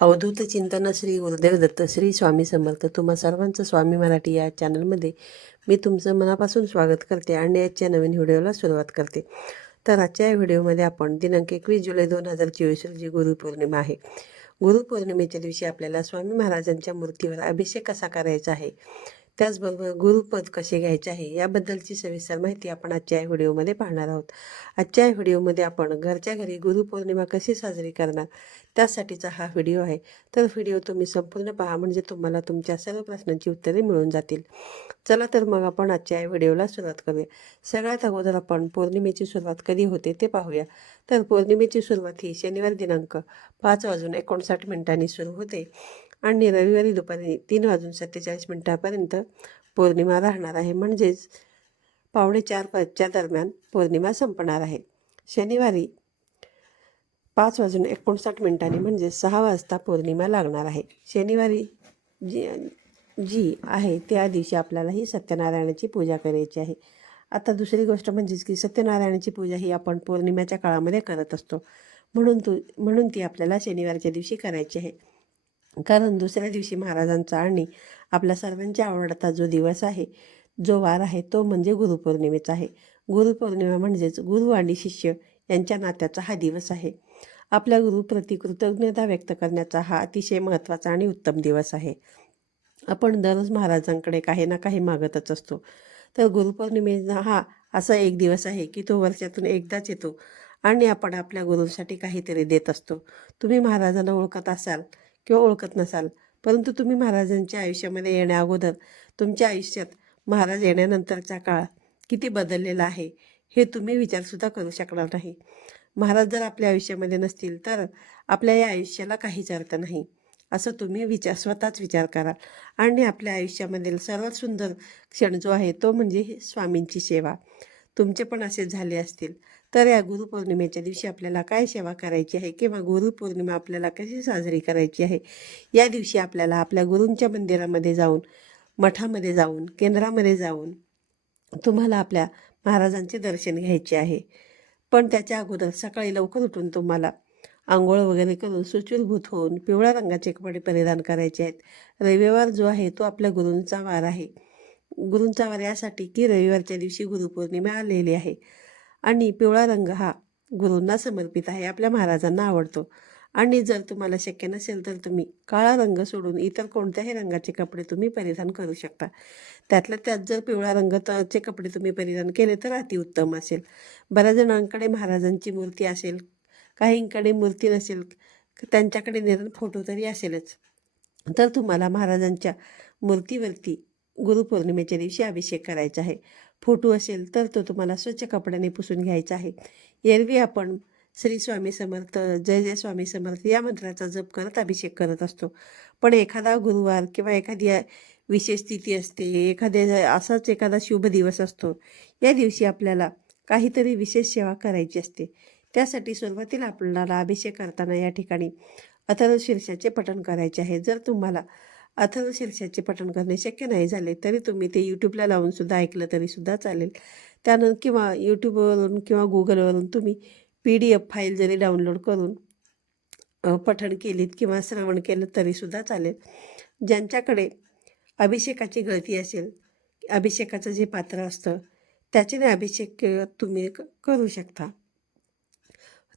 अवधूत चिंतन श्री गुरुदेव दत्त श्री स्वामी समर्थ. तुम्हा सर्वांचं स्वामी मराठी या चॅनलमध्ये मी तुमचं मनापासून स्वागत करते आणि आजच्या नवीन व्हिडिओला सुरुवात करते. तर आजच्या या व्हिडिओमध्ये आपण दिनांक एकवीस जुलै दोन हजार चोवीस रोजी गुरुपौर्णिमा आहे. गुरुपौर्णिमेच्या दिवशी आपल्याला स्वामी महाराजांच्या मूर्तीवर अभिषेक कसा करायचा आहे? त्याचबरोबर गुरुपद कसे घ्यायचे आहे याबद्दलची सविस्तर माहिती आपण आजच्या या व्हिडिओमध्ये पाहणार आहोत. आजच्या या व्हिडिओमध्ये आपण घरच्या घरी गुरुपौर्णिमा कशी साजरी करणार त्यासाठीचा हा व्हिडिओ आहे. तर व्हिडिओ तुम्ही संपूर्ण पहा म्हणजे तुम्हाला तुमच्या सर्व प्रश्नांची उत्तरे मिळून जातील. चला तर मग आपण आजच्या या व्हिडिओला सुरुवात करूया. सगळ्यात अगोदर आपण पौर्णिमेची सुरुवात कधी होते ते पाहूया. तर पौर्णिमेची सुरुवात ही शनिवार दिनांक पाच वाजून एकोणसाठ मिनिटांनी सुरू होते. आणि रविवारी दुपारी तीन वाजून सत्तेचाळीस मिनिटापर्यंत पौर्णिमा राहणार आहे. म्हणजेच पावणे चार पाचच्या दरम्यान पौर्णिमा संपणार आहे. शनिवारी पाच वाजून एकोणसाठ मिनिटांनी म्हणजे सहा वाजता पौर्णिमा लागणार आहे. शनिवारी जी जी आहे त्या दिवशी आपल्याला ही सत्यनारायणाची पूजा करायची आहे. आता दुसरी गोष्ट म्हणजेच की सत्यनारायणाची पूजा ही आपण पौर्णिमेच्या काळामध्ये करत असतो. म्हणून तू म्हणून ती आपल्याला शनिवारच्या दिवशी करायची आहे. कारण दुसऱ्या दिवशी महाराजांचा आणि आपल्या सर्वांच्या आवडता जो दिवस आहे जो वार आहे तो म्हणजे गुरुपौर्णिमेचा आहे. गुरुपौर्णिमा म्हणजेच गुरु आणि शिष्य यांच्या नात्याचा हा दिवस आहे. आपल्या गुरुप्रती कृतज्ञता व्यक्त करण्याचा हा अतिशय महत्त्वाचा आणि उत्तम दिवस आहे. आपण दररोज महाराजांकडे काही ना काही मागतच असतो. तर गुरुपौर्णिमेचा हा असा एक दिवस आहे की तो वर्षातून एकदाच येतो आणि आपण आपल्या गुरुसाठी काहीतरी देत असतो. तुम्ही महाराजांना ओळखत असाल किंवा ओळखत नसाल. परंतु तुम्ही महाराजांच्या आयुष्यामध्ये येण्याअगोदर तुमच्या आयुष्यात महाराज येण्यानंतरचा काळ किती बदललेला आहे हे तुम्ही विचारसुद्धा करू शकणार नाही. महाराज जर आपल्या आयुष्यामध्ये नसतील तर आपल्या या आयुष्याला काहीच अर्थ नाही असं तुम्ही विचार स्वतःच विचार करा आणि आपल्या आयुष्यामधील सर्वात सुंदर क्षण जो आहे तो म्हणजे स्वामींची सेवा. तुमचे पण असे झाले असतील. तर या गुरुपौर्णिमेच्या दिवशी आपल्याला काय सेवा करायची आहे किंवा गुरुपौर्णिमा आपल्याला कशी साजरी करायची आहे? या दिवशी आपल्याला आपल्या गुरूंच्या मंदिरामध्ये जाऊन मठामध्ये जाऊन केंद्रामध्ये जाऊन तुम्हाला आपल्या महाराजांचे दर्शन घ्यायचे आहे. पण त्याच्या अगोदर सकाळी लवकर उठून तुम्हाला आंघोळ वगैरे करून सुचिरभूत होऊन पिवळ्या रंगाचे कपडे परिधान करायचे आहेत. रविवार जो आहे तो आपल्या गुरूंचा वार आहे. गुरूंचा वार यासाठी की रविवारच्या दिवशी गुरुपौर्णिमा आलेली आहे. आणि पिवळा रंग हा गुरूंना समर्पित आहे आपल्या महाराजांना आवडतो. आणि जर तुम्हाला शक्य नसेल तर तुम्ही काळा रंग सोडून इतर कोणत्याही रंगाचे कपडे तुम्ही परिधान करू शकता. त्यातल्या त्यात जर पिवळा रंगाचे कपडे तुम्ही परिधान केले तर अतिउत्तम असेल. बऱ्याच जणांकडे महाराजांची मूर्ती असेल काहींकडे मूर्ती नसेल त्यांच्याकडे निरण फोटो तरी असेलच. तर तुम्हाला महाराजांच्या मूर्तीवरती गुरुपौर्णिमेच्या दिवशी अभिषेक करायचा आहे. फोटो असेल तर तो तुम्हाला स्वच्छ कपड्याने पुसून घ्यायचा आहे. एरवी आपण श्री स्वामी समर्थ जय जय स्वामी समर्थ या मंत्राचा जप करत अभिषेक करत असतो. पण एखादा गुरुवार किंवा एखादी विशेष तिथी असते एखाद्या असाच एखादा शुभ दिवस असतो या दिवशी आपल्याला काहीतरी विशेष सेवा करायची असते. त्यासाठी सुरुवातीला आपल्याला अभिषेक करताना या ठिकाणी अथर्व शीर्षाचे पठण करायचे आहे. जर तुम्हाला अथर्व शीर्षाचे पठण करणे शक्य नाही झाले तरी तुम्ही ते यूट्यूबला लावून सुद्धा ऐकलं तरी सुद्धा चालेल. त्यानंतर किंवा यूट्यूबवरून किंवा गुगलवरून तुम्ही पी डी एफ फाईल जरी डाउनलोड करून पठण केलीत किंवा श्रवण केलं तरीसुद्धा चालेल. ज्यांच्याकडे अभिषेकाची गळती असेल अभिषेकाचं जे पात्र असतं त्याच्याने अभिषेक तुम्ही करू शकता.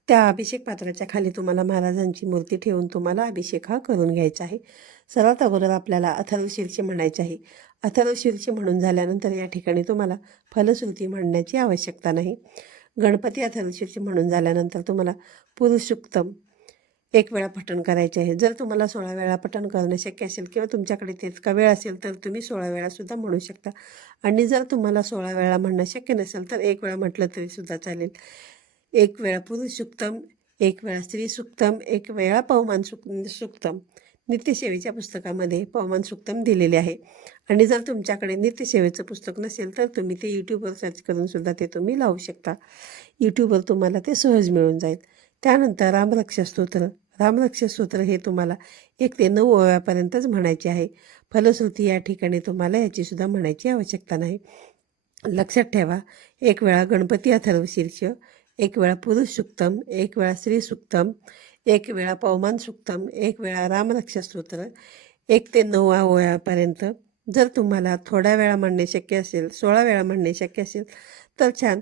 त्या अभिषेक पात्राच्या खाली तुम्हाला महाराजांची मूर्ती ठेवून तुम्हाला अभिषेक हा करून घ्यायचा आहे. सर्वात अगोदर आपल्याला अथर्व शीर्षी म्हणायचे आहे. अथर्व शीर्षी म्हणून झाल्यानंतर या ठिकाणी तुम्हाला फलश्रुती म्हणण्याची आवश्यकता नाही. गणपती अथर्व शीर्षी म्हणून झाल्यानंतर तुम्हाला पुरुषोत्तम एक वेळा पठण करायचे आहे. जर तुम्हाला सोळा वेळा पठण करणं शक्य असेल किंवा तुमच्याकडे तितका वेळ असेल तर तुम्ही सोळा वेळासुद्धा म्हणू शकता. आणि जर तुम्हाला सोळा वेळा म्हणणं शक्य नसेल तर एक वेळा म्हटलं तरीसुद्धा चालेल. एक वेळा पुरुष सुक्तम एक वेळा स्त्री सुक्तम एक वेळा पवमान सुक सुक्तम नित्यसेवेच्या पुस्तकामध्ये पवमान सुक्तम दिलेले आहे. आणि जर तुमच्याकडे नित्यसेवेचं पुस्तक नसेल तर तुम्ही ते यूट्यूबवर सर्च करूनसुद्धा ते तुम्ही लावू शकता. यूट्यूबवर तुम्हाला ते सहज मिळून जाईल. त्यानंतर रामरक्ष स्तोत्र. रामरक्ष स्तोत्र हे तुम्हाला एक ते नऊ ओव्यापर्यंतच म्हणायचे आहे. फलश्रुती या ठिकाणी तुम्हाला याचीसुद्धा म्हणायची आवश्यकता नाही. लक्षात ठेवा एक वेळा गणपती अथर्व शीर्ष एक वेळा पुरुष सुक्तम एक वेळा स्त्री सुक्तम एक वेळा पवमान सुक्तम एक वेळा रामरक्षा स्तोत्र एक ते नऊ ओळ्यापर्यंत जर तुम्हाला थोड्या वेळा म्हणणे शक्य असेल सोळा वेळा म्हणणे शक्य असेल तर छान.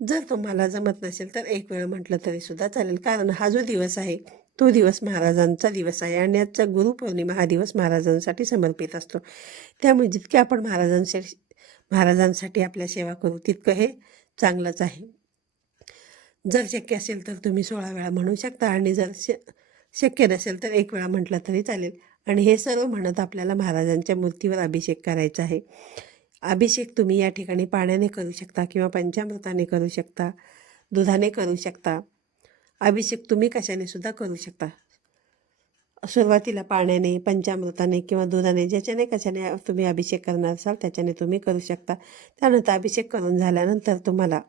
जर तुम्हाला जमत नसेल तर एक वेळा म्हटलं तरीसुद्धा चालेल. कारण हा जो दिवस आहे तो दिवस महाराजांचा दिवस आहे आणि आजचा गुरुपौर्णिमा हा दिवस महाराजांसाठी समर्पित असतो. त्यामुळे जितके आपण महाराजांसाठी महाराजांसाठी आपल्या सेवा करू तितकं हे चांगलंच आहे. जर शक्य असेल तर तुम्ही सोळा वेळा म्हणू शकता आणि जर श शक्य नसेल तर एक वेळा म्हटलं तरी चालेल. आणि हे सर्व म्हणत आपल्याला महाराजांच्या मूर्तीवर अभिषेक करायचा आहे. अभिषेक तुम्ही या ठिकाणी पाण्याने करू शकता किंवा पंचामृताने करू शकता दुधाने करू शकता. अभिषेक तुम्ही कशाने सुद्धा करू शकता. सुरुवातीला पाण्याने पंचामृताने किंवा दुधाने ज्याच्याने कशाने तुम्ही अभिषेक करणार असाल त्याच्याने तुम्ही करू शकता. त्यानंतर अभिषेक करून झाल्यानंतर तुम्हाला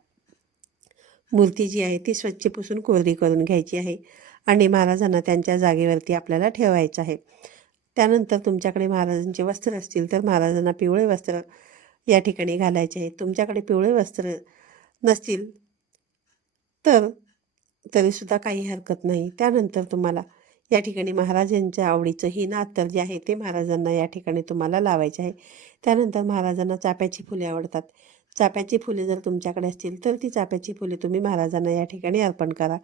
मूर्ती जी आहे ती स्वच्छ पुसून कोरडी करून घ्यायची आहे आणि महाराजांना त्यांच्या जागेवरती आपल्याला ठेवायचं आहे. त्यानंतर तुमच्याकडे महाराजांचे वस्त्र असतील तर महाराजांना पिवळे वस्त्र या ठिकाणी घालायचे आहे. तुमच्याकडे पिवळे वस्त्र नसतील तर तरीसुद्धा काही हरकत नाही. त्यानंतर तुम्हाला या ठिकाणी महाराजांच्या आवडीचं ही नातर जे आहे ते महाराजांना या ठिकाणी तुम्हाला लावायचे आहे. त्यानंतर महाराजांना चाप्याची फुले आवडतात. चाप्याची फुले जर तुमच्याकडे असतील तर ती चाप्याची फुले तुम्ही महाराजांना या ठिकाणी अर्पण करा.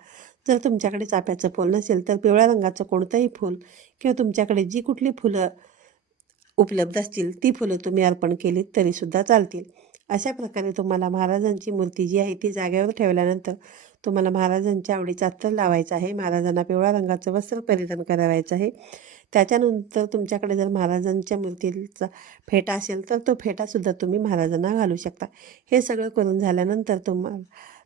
जर तुमच्याकडे चाप्याचं फूल नसेल तर पिवळ्या रंगाचं कोणतंही फूल किंवा तुमच्याकडे जी कुठली फुलं उपलब्ध असतील ती फुलं तुम्ही अर्पण केलीत तरीसुद्धा चालतील. अशा प्रकारे तुम्हाला महाराजांची मूर्ती जी आहे ती जागेवर ठेवल्यानंतर तुम्हाला महाराजांच्या आवडीचा अत्तर लावायचा आहे. महाराजांना पिवळ्या रंगाचं वस्त्र परिधान करावायचं आहे. त्याच्यानंतर तुमच्याकडे जर महाराजांच्या मूर्तीचा फेटा असेल तर तो फेटासुद्धा तुम्ही महाराजांना घालू शकता. हे सगळं करून झाल्यानंतर तुम्हाला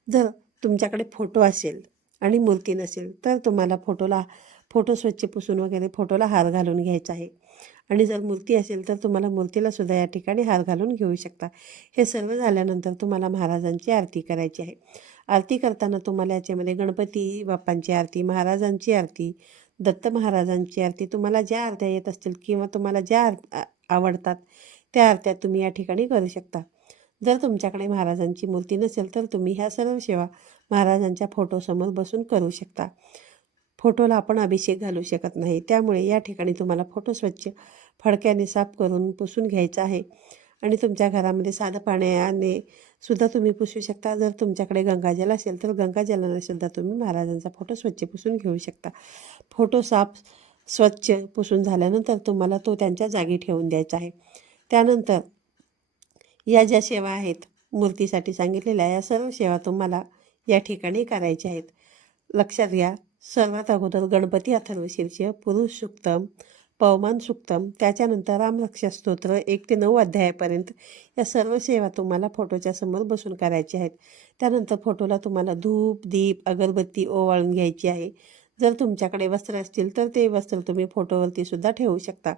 जर तुमच्याकडे फोटो असेल आणि मूर्ती नसेल तर तुम्हाला फोटोला फोटो स्वच्छ पुसून वगैरे फोटोला हार घालून घ्यायचा आहे. आणि जर मूर्ती असेल तर तुम्हाला मूर्तीला सुद्धा या ठिकाणी हार घालून घेऊ शकता. हे सर्व झाल्यानंतर तुम्हाला महाराजांची आरती करायची आहे. आरती करताना तुम्हाला याच्यामध्ये गणपती बाप्पांची आरती महाराजांची आरती दत्त महाराजांची आरती तुम्हाला ज्या आरत्या येत असतील किंवा तुम्हाला ज्या आर आवडतात त्या आरत्या तुम्ही या ठिकाणी करू शकता. जर तुमच्याकडे महाराजांची मूर्ती नसेल तर तुम्ही ह्या सर्व सेवा महाराजांच्या फोटोसमोर बसून करू शकता. फोटोला आपण अभिषेक घालू शकत नाही. त्यामुळे या ठिकाणी तुम्हाला फोटो स्वच्छ फडक्याने साफ करून पुसून घ्यायचा आहे. आणि तुमच्या घरामध्ये साधं पाण्याने सुद्धा तुम्ही पुसू शकता. जर तुमच्याकडे गंगाजल असेल तर गंगाजलाने सुद्धा तुम्ही महाराजांचा फोटो स्वच्छ पुसून घेऊ शकता. फोटो साफ स्वच्छ पुसून झाल्यानंतर तुम्हाला तो त्यांच्या जागी ठेवून द्यायचा आहे. त्यानंतर या ज्या सेवा आहेत मूर्तीसाठी सांगितलेल्या या सर्व सेवा तुम्हाला या ठिकाणी करायच्या आहेत. लक्षात घ्या सर्वात अगोदर गणपती अथर्वशीर्ष पुरुष सुक्तम पवमान सुक्तम. त्याच्यानंतर रामरक्षा स्तोत्र एक ते नऊ अध्यायापर्यंत या सर्व सेवा तुम्हाला फोटोच्या समोर बसून करायच्या आहेत. त्यानंतर फोटोला तुम्हाला धूप दीप अगरबत्ती ओवाळून घ्यायची आहे. जर तुमच्याकडे वस्त्र असतील तर ते वस्त्र तुम्ही फोटोवरती सुद्धा ठेवू शकता.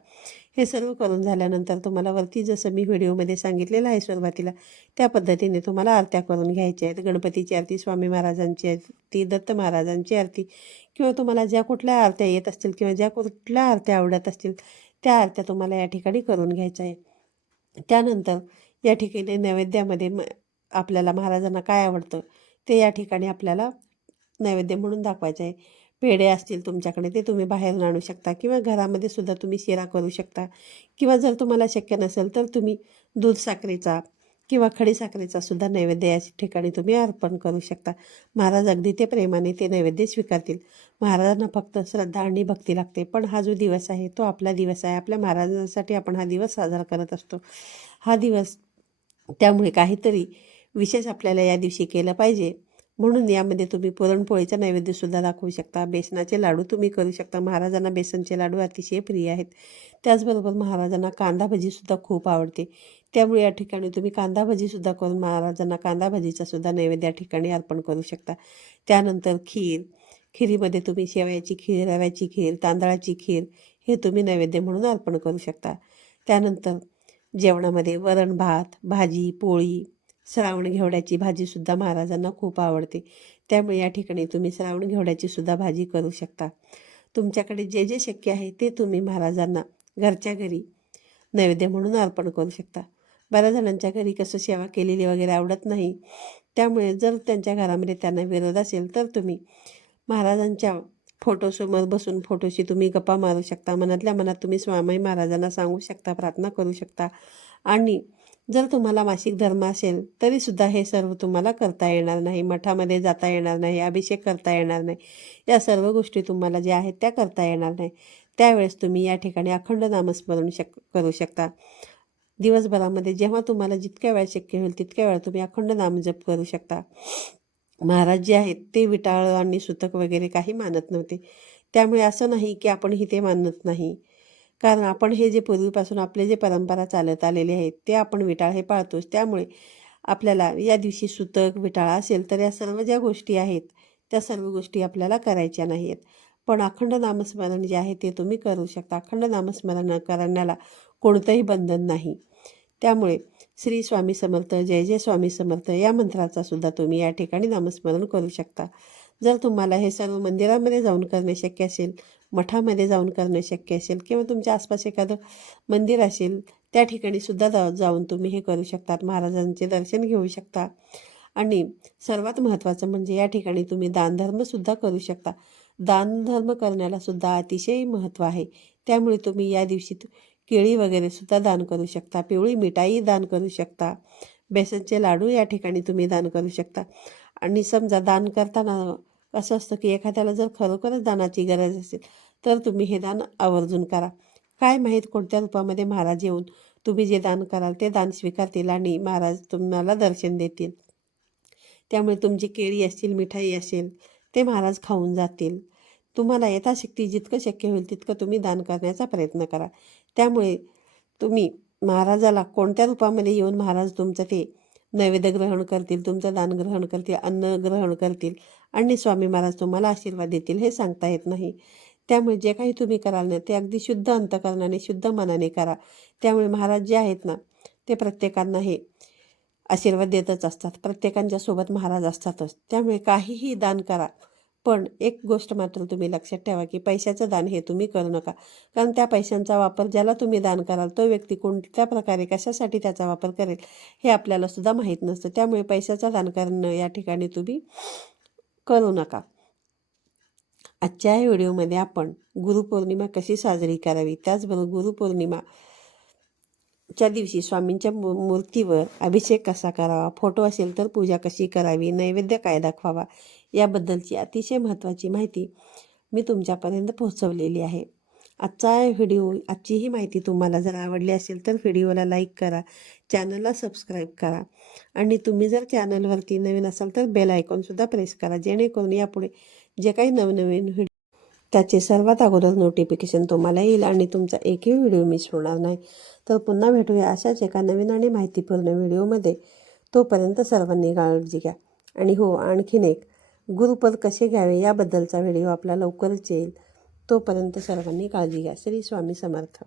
हे सर्व करून झाल्यानंतर तुम्हाला वरती जसं मी व्हिडिओमध्ये सांगितलेलं आहे सुरुवातीला त्या पद्धतीने तुम्हाला आरत्या करून घ्यायच्या आहेत. गणपतीची आरती स्वामी महाराजांची आरती दत्त महाराजांची आरती किंवा तुम्हाला ज्या कुठल्या आरत्या येत असतील किंवा ज्या कुठल्या आरत्या आवडत असतील त्या आरत्या तुम्हाला या ठिकाणी करून घ्यायच्या आहे त्यानंतर या ठिकाणी नैवेद्यामध्ये म आपल्याला महाराजांना काय आवडतं ते या ठिकाणी आपल्याला नैवेद्य म्हणून दाखवायचं आहे. पेढे असतील तुमच्याकडे ते तुम्ही बाहेरून आणू शकता किंवा घरामध्ये सुद्धा तुम्ही शिरा करू शकता किंवा जर तुम्हाला शक्य नसेल तर तुम्ही दूध साखरेचा किंवा खडीसाखरेचा सुद्धा नैवेद्य या ठिकाणी तुम्ही अर्पण करू शकता. महाराज अगदी ते प्रेमाने ते नैवेद्य स्वीकारतील. महाराजांना फक्त श्रद्धा आणि भक्ती लागते. पण हा जो दिवस आहे तो आपला दिवस आहे. आपल्या महाराजांसाठी आपण हा दिवस साजरा करत असतो. हा दिवस त्यामुळे काहीतरी विशेष आपल्याला या दिवशी केलं पाहिजे. म्हणून यामध्ये तुम्ही पुरणपोळीचा नैवेद्यसुद्धा दाखवू शकता. बेसनाचे लाडू तुम्ही करू शकता. महाराजांना बेसनचे लाडू अतिशय प्रिय आहेत. त्याचबरोबर महाराजांना कांदा भजीसुद्धा खूप आवडते. त्यामुळे या ठिकाणी तुम्ही कांदा भजीसुद्धा करून महाराजांना कांदा भजीचासुद्धा नैवेद्य या ठिकाणी अर्पण करू शकता. त्यानंतर खीर. खिरीमध्ये तुम्ही शेवयाची खीर रव्याची खीर तांदळाची खीर हे तुम्ही नैवेद्य म्हणून अर्पण करू शकता. त्यानंतर जेवणामध्ये वरण भात भाजी पोळी श्रावण घेवड्याची भाजीसुद्धा महाराजांना खूप आवडते. त्यामुळे या ठिकाणी तुम्ही श्रावण घेवड्याची सुद्धा भाजी करू शकता. तुमच्याकडे जे जे शक्य आहे ते तुम्ही महाराजांना घरच्या घरी नैवेद्य म्हणून अर्पण करू शकता. बऱ्याच जणांच्या घरी कसं सेवा केलेली वगैरे आवडत नाही. त्यामुळे जर त्यांच्या घरामध्ये त्यांना विरोध असेल तर तुम्ही महाराजांच्या फोटोसमोर बसून फोटोशी तुम्ही गप्पा मारू शकता. मनातल्या मनात तुम्ही स्वामी महाराजांना सांगू शकता प्रार्थना करू शकता. आणि जर तुम्हाला मासिक धर्म असेल तरीसुद्धा हे सर्व तुम्हाला करता येणार नाही. मठामध्ये जाता येणार नाही अभिषेक करता येणार नाही. या सर्व गोष्टी तुम्हाला ज्या आहेत त्या करता येणार नाही. त्यावेळेस तुम्ही या ठिकाणी अखंड नामस्मरण शक करू शकता. दिवसभरामध्ये जेव्हा तुम्हाला जितक्या वेळा शक्य होईल तितक्या वेळा तुम्ही अखंड नामजप करू शकता. महाराज जे आहेत ते विटाळ आणि सुतक वगैरे काही मानत नव्हते. त्यामुळे असं नाही की आपणही ते मानत नाही. कारण आपण हे जे पूर्वीपासून आपले जे परंपरा चालत आलेले आहेत ते आपण विटाळ हे पाळतोच. त्यामुळे आपल्याला या दिवशी सुतक विटाळा असेल तर या सर्व ज्या गोष्टी आहेत त्या सर्व गोष्टी आपल्याला करायच्या नाही आहेत पण अखंड नामस्मरण जे आहे ते तुम्ही करू शकता. अखंड नामस्मरण करण्याला कोणतंही बंधन नाही. त्यामुळे श्री स्वामी समर्थ जय जय स्वामी समर्थ या मंत्राचा सुद्धा तुम्ही या ठिकाणी नामस्मरण करू शकता. जर तुम्हाला हे सर्व मंदिरामध्ये जाऊन करणे शक्य असेल मठामध्ये जाऊन करणे शक्य असेल किंवा तुमच्या आसपास एखादं मंदिर असेल त्या ठिकाणी सुद्धा जा जाऊन तुम्ही हे करू शकतात. महाराजांचे दर्शन घेऊ शकता. आणि सर्वात महत्त्वाचं म्हणजे या ठिकाणी तुम्ही दानधर्मसुद्धा करू शकता. दानधर्म करण्याला सुद्धा अतिशय महत्त्व आहे. त्यामुळे तुम्ही या दिवशी केळी वगैरे सुद्धा दान करू शकता. पिवळी मिठाई दान करू शकता. बेसनचे लाडू या ठिकाणी तुम्ही दान करू शकता. आणि समजा दान करताना असं असतं की एखाद्याला जर खरोखरच दानाची गरज असेल तर तुम्ही हे दान आवर्जून करा. काय माहीत कोणत्या रूपामध्ये महाराज येऊन तुम्ही जे दान कराल ते दान स्वीकारतील आणि महाराज तुम्हाला दर्शन देतील. त्यामुळे तुमची केळी असतील मिठाई असेल ते महाराज खाऊन जातील. तुम्हाला यथाशक्ती जितकं शक्य होईल तितकं तुम्ही दान करण्याचा प्रयत्न करा. त्यामुळे तुम्ही महाराजाला कोणत्या रूपामध्ये येऊन महाराज तुमचं ते नैवेद्य ग्रहण करतील तुमचं दान ग्रहण करतील अन्न ग्रहण करतील आणि स्वामी महाराज तुम्हाला आशीर्वाद देतील हे सांगता येत नाही. त्यामुळे जे काही तुम्ही कराल ना ते अगदी शुद्ध अंतकरणाने शुद्ध मनाने करा. त्यामुळे महाराज जे आहेत ना ते प्रत्येकांना हे आशीर्वाद देतच असतात. प्रत्येकांच्या सोबत महाराज असतातच. त्यामुळे काहीही दान करा. पण एक गोष्ट मात्र तुम्ही लक्षात ठेवा की पैशाचं दान हे तुम्ही करू नका. कारण त्या पैशांचा वापर ज्याला तुम्ही दान कराल तो व्यक्ती कोणत्या प्रकारे कशासाठी त्याचा वापर करेल हे आपल्याला सुद्धा माहीत नसतं. त्यामुळे पैशाचं दान करणं या ठिकाणी तुम्ही करू नका. आजच्या या व्हिडिओमध्ये आपण गुरुपौर्णिमा कशी साजरी करावी? त्याचबरोबर गुरुपौर्णिमा च्या दिवशी स्वामींच्या मूर्तीवर अभिषेक कसा करावा? फोटो असेल तर पूजा कशी करावी? नैवेद्य काय दाखवावा? याबद्दलची अतिशय महत्त्वाची माहिती मी तुमच्यापर्यंत पोहोचवलेली आहे. आजचा व्हिडिओ आजची ही माहिती तुम्हाला जर आवडली असेल तर व्हिडिओला लाईक करा चॅनलला सबस्क्राईब करा आणि तुम्ही जर चॅनलवरती नवीन असाल तर बेल आयकॉनसुद्धा प्रेस करा जेणेकरून यापुढे जे काही नवनवीन व्हिडिओ त्याचे सर्वात अगोदर नोटिफिकेशन तुम्हाला येईल आणि तुमचा एकही व्हिडिओ मिस होणार नाही. तर पुन्हा भेटूया अशाच एका नवीन आणि माहितीपूर्ण व्हिडिओमध्ये. तोपर्यंत सर्वांनी काळजी घ्या. आणि हो आणखीन एक गुरुपद कसे घ्यावे याबद्दलचा व्हिडिओ आपला लवकरच येईल. तोपर्यंत सर्वांनी काळजी घ्या. श्री स्वामी समर्थ.